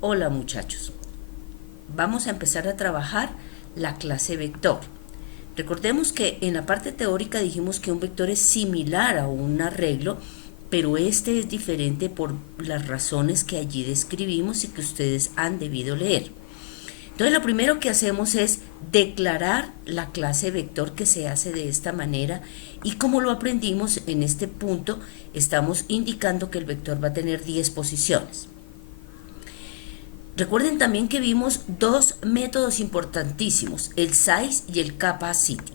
Hola muchachos, vamos a empezar a trabajar la clase vector. Recordemos que en la parte teórica dijimos que un vector es similar a un arreglo, pero este es diferente por las razones que allí describimos y que ustedes han debido leer. Entonces lo primero que hacemos es declarar la clase vector, que se hace de esta manera, y como lo aprendimos en este punto, estamos indicando que el vector va a tener 10 posiciones. Recuerden también que vimos dos métodos importantísimos, el size y el capacity.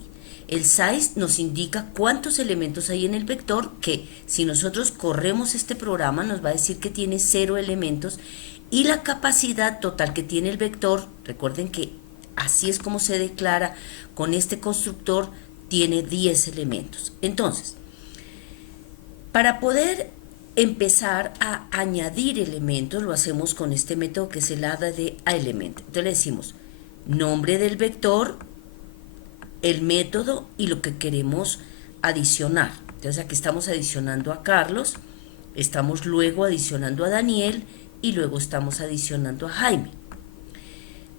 El size nos indica cuántos elementos hay en el vector, que si nosotros corremos este programa nos va a decir que tiene 0 elementos, y la capacidad total que tiene el vector, recuerden que así es como se declara con este constructor, tiene 10 elementos. Entonces, para poder empezar a añadir elementos, lo hacemos con este método que es el add de element. Entonces le decimos nombre del vector, el método y lo que queremos adicionar. Entonces aquí estamos adicionando a Carlos, estamos luego adicionando a Daniel y luego estamos adicionando a Jaime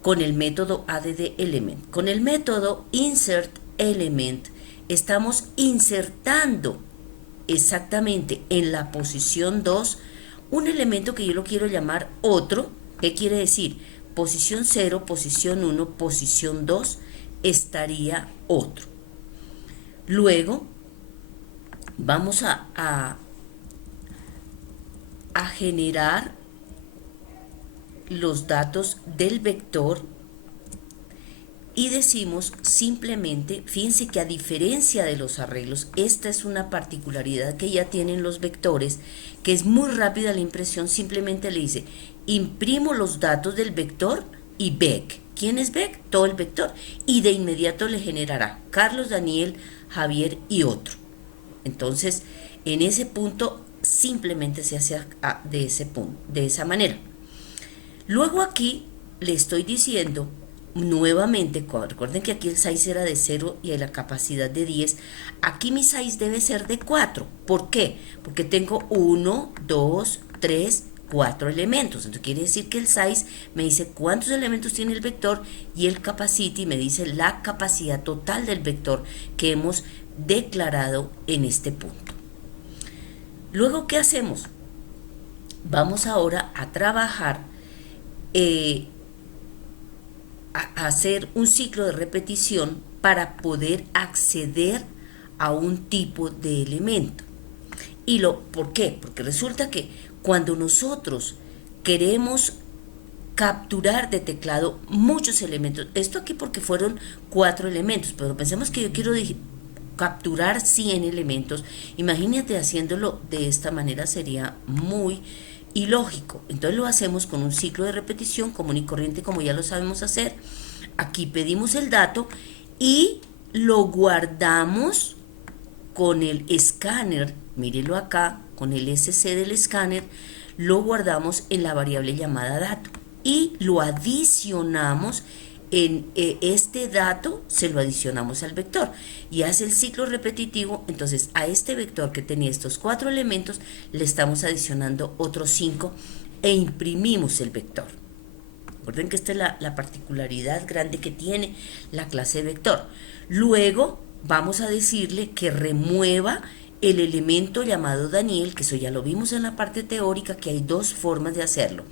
con el método add de element. Con el método insert element estamos insertando exactamente en la posición 2 un elemento que yo lo quiero llamar otro. ¿Qué quiere decir? Posición 0, posición 1, posición 2 estaría otro. Luego vamos a generar los datos del vector y decimos simplemente, fíjense que a diferencia de los arreglos, esta es una particularidad que ya tienen los vectores, que es muy rápida la impresión. Simplemente le dice, imprimo los datos del vector y vec. ¿Quién es vec? Todo el vector. Y de inmediato le generará Carlos, Daniel, Javier y otro. Entonces, en ese punto, simplemente se hace de esa manera. Luego aquí le estoy diciendo nuevamente, recuerden que aquí el size era de 0 y la capacidad de 10, aquí mi size debe ser de 4. ¿Por qué? Porque tengo 1, 2, 3, 4 elementos. Entonces quiere decir que el size me dice cuántos elementos tiene el vector y el capacity me dice la capacidad total del vector que hemos declarado en este punto. Luego, ¿qué hacemos? Vamos ahora a trabajar a hacer un ciclo de repetición para poder acceder a un tipo de elemento. ¿Por qué? Porque resulta que cuando nosotros queremos capturar de teclado muchos elementos, esto aquí porque fueron 4 elementos, pero pensemos que yo quiero capturar 100 elementos, imagínate haciéndolo de esta manera, sería muy ilógico. Entonces lo hacemos con un ciclo de repetición común y corriente, como ya lo sabemos hacer. Aquí pedimos el dato y lo guardamos con el escáner, mírelo acá, con el SC del escáner, lo guardamos en la variable llamada dato y lo adicionamos en este dato, se lo adicionamos al vector y hace el ciclo repetitivo. Entonces a este vector que tenía estos 4 elementos le estamos adicionando otros 5 e imprimimos el vector. Recuerden que esta es la particularidad grande que tiene la clase vector. Luego vamos a decirle que remueva el elemento llamado Daniel, que eso ya lo vimos en la parte teórica, que hay dos formas de hacerlo: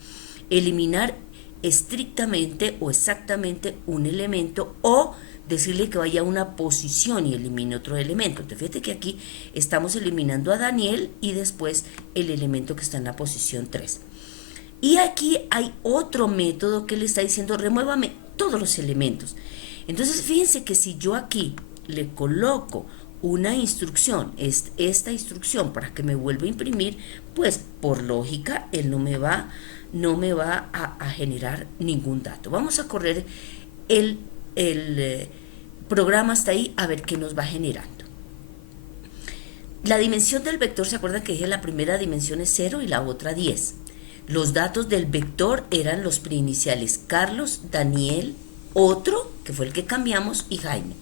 eliminar estrictamente o exactamente un elemento, o decirle que vaya a una posición y elimine otro elemento. Entonces fíjate que aquí estamos eliminando a Daniel y después el elemento que está en la posición 3. Y aquí hay otro método que le está diciendo remuévame todos los elementos. Entonces fíjense que si yo aquí le coloco una instrucción, esta instrucción para que me vuelva a imprimir, pues por lógica él no me va a generar ningún dato. Vamos a correr el programa hasta ahí a ver qué nos va generando. La dimensión del vector, ¿se acuerdan que dije la primera dimensión es 0 y la otra 10? Los datos del vector eran los preiniciales Carlos, Daniel, otro, que fue el que cambiamos, y Jaime.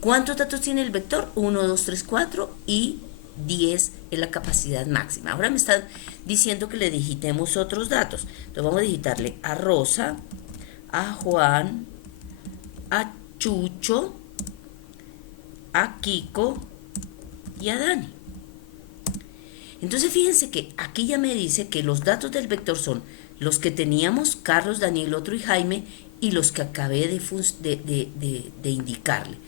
¿Cuántos datos tiene el vector? 1, 2, 3, 4 y 10 es la capacidad máxima. Ahora me están diciendo que le digitemos otros datos. Entonces vamos a digitarle a Rosa, a Juan, a Chucho, a Kiko y a Dani. Entonces fíjense que aquí ya me dice que los datos del vector son los que teníamos, Carlos, Daniel, otro y Jaime, y los que acabé de indicarle.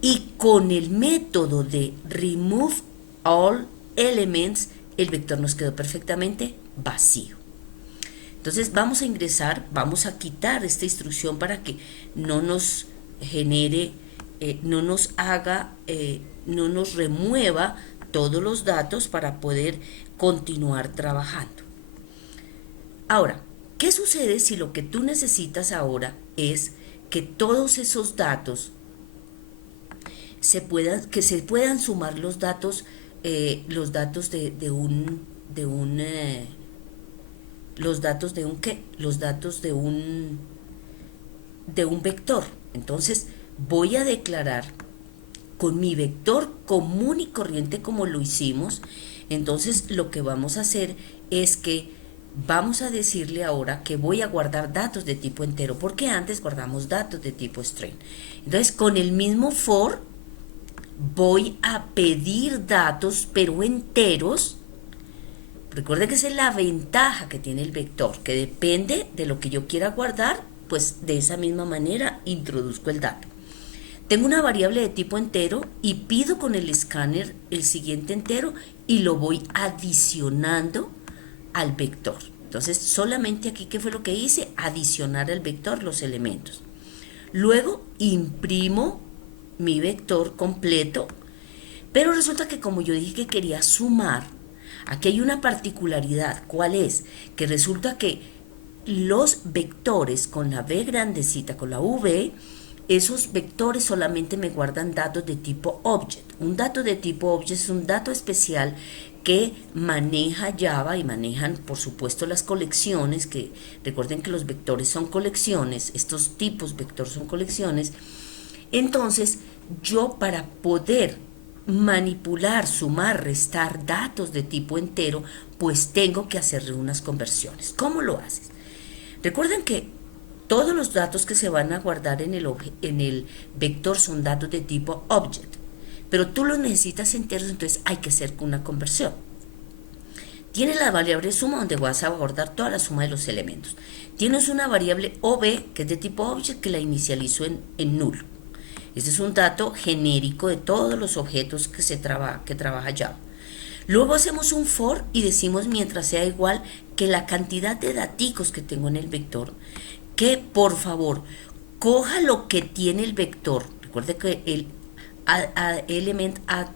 Y con el método de remove all elements, el vector nos quedó perfectamente vacío. Entonces vamos a ingresar, vamos a quitar esta instrucción para que no nos genere, no nos haga, no nos remueva todos los datos para poder continuar trabajando. Ahora, ¿qué sucede si lo que tú necesitas ahora es que todos esos datos que se puedan sumar los datos los datos de un vector? Entonces voy a declarar con mi vector común y corriente como lo hicimos. Entonces lo que vamos a hacer es que vamos a decirle ahora que voy a guardar datos de tipo entero, porque antes guardamos datos de tipo string. Entonces con el mismo for voy a pedir datos pero enteros. Recuerden que esa es la ventaja que tiene el vector, que depende de lo que yo quiera guardar, pues de esa misma manera introduzco el dato. Tengo una variable de tipo entero y pido con el escáner el siguiente entero y lo voy adicionando al vector. Entonces solamente aquí, ¿qué fue lo que hice? Adicionar al vector los elementos. Luego imprimo mi vector completo, pero resulta que como yo dije que quería sumar, aquí hay una particularidad. ¿Cuál es? Que resulta que los vectores con la V grandecita, con la V, esos vectores solamente me guardan datos de tipo object. Un dato de tipo object es un dato especial que maneja Java y manejan, por supuesto, las colecciones, que recuerden que los vectores son colecciones, estos tipos vector son colecciones. Entonces, yo para poder manipular, sumar, restar datos de tipo entero, pues tengo que hacerle unas conversiones. ¿Cómo lo haces? Recuerden que todos los datos que se van a guardar en el vector son datos de tipo object, pero tú los necesitas enteros, entonces hay que hacer una conversión. Tienes la variable suma donde vas a guardar toda la suma de los elementos. Tienes una variable OB que es de tipo object que la inicializo en nulo. Este es un dato genérico de todos los objetos que trabaja Java. Luego hacemos un for y decimos mientras sea igual que la cantidad de daticos que tengo en el vector, que por favor coja lo que tiene el vector. Recuerde que el element at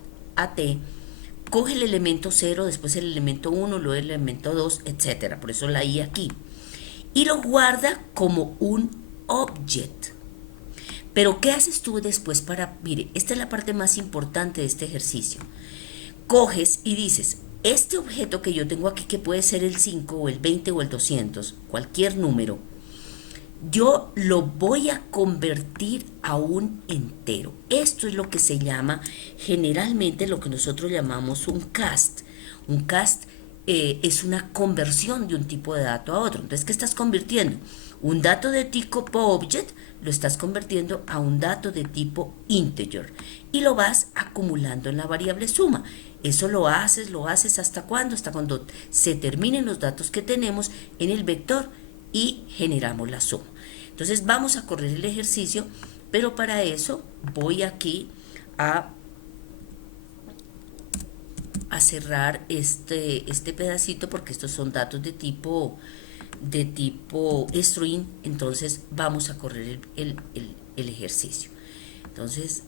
coge el elemento 0, después el elemento 1, luego el elemento 2, etc. Por eso la I aquí. Y lo guarda como un object. Pero ¿qué haces tú después para...? Mire, esta es la parte más importante de este ejercicio. Coges y dices, este objeto que yo tengo aquí, que puede ser el 5 o el 20 o el 200, cualquier número, yo lo voy a convertir a un entero. Esto es lo que se llama generalmente lo que nosotros llamamos un cast. Un cast es una conversión de un tipo de dato a otro. Entonces, ¿qué estás convirtiendo? Un dato de tipo object lo estás convirtiendo a un dato de tipo integer y lo vas acumulando en la variable suma. Eso lo haces ¿hasta cuándo? Hasta cuando se terminen los datos que tenemos en el vector y generamos la suma. Entonces vamos a correr el ejercicio, pero para eso voy aquí a cerrar este pedacito, porque estos son datos de tipo string. Entonces vamos a correr el ejercicio. Entonces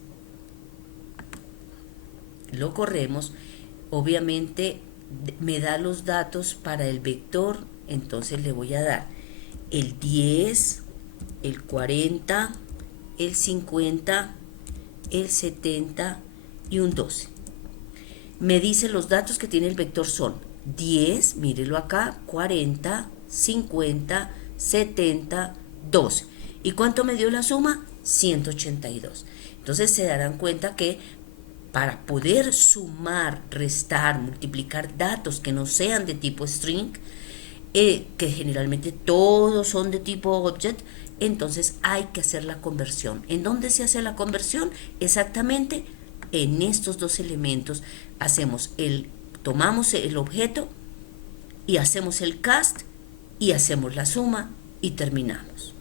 lo corremos. Obviamente me da los datos para el vector, entonces le voy a dar el 10, el 40, el 50, el 70 y un 12. Me dice los datos que tiene el vector son 10, mírelo acá, 40, 50, 70, 12. ¿Y cuánto me dio la suma? 182. Entonces se darán cuenta que para poder sumar, restar, multiplicar datos que no sean de tipo string, que generalmente todos son de tipo object, entonces hay que hacer la conversión. ¿En dónde se hace la conversión? Exactamente en estos dos elementos. Tomamos el objeto y hacemos el cast y hacemos la suma y terminamos.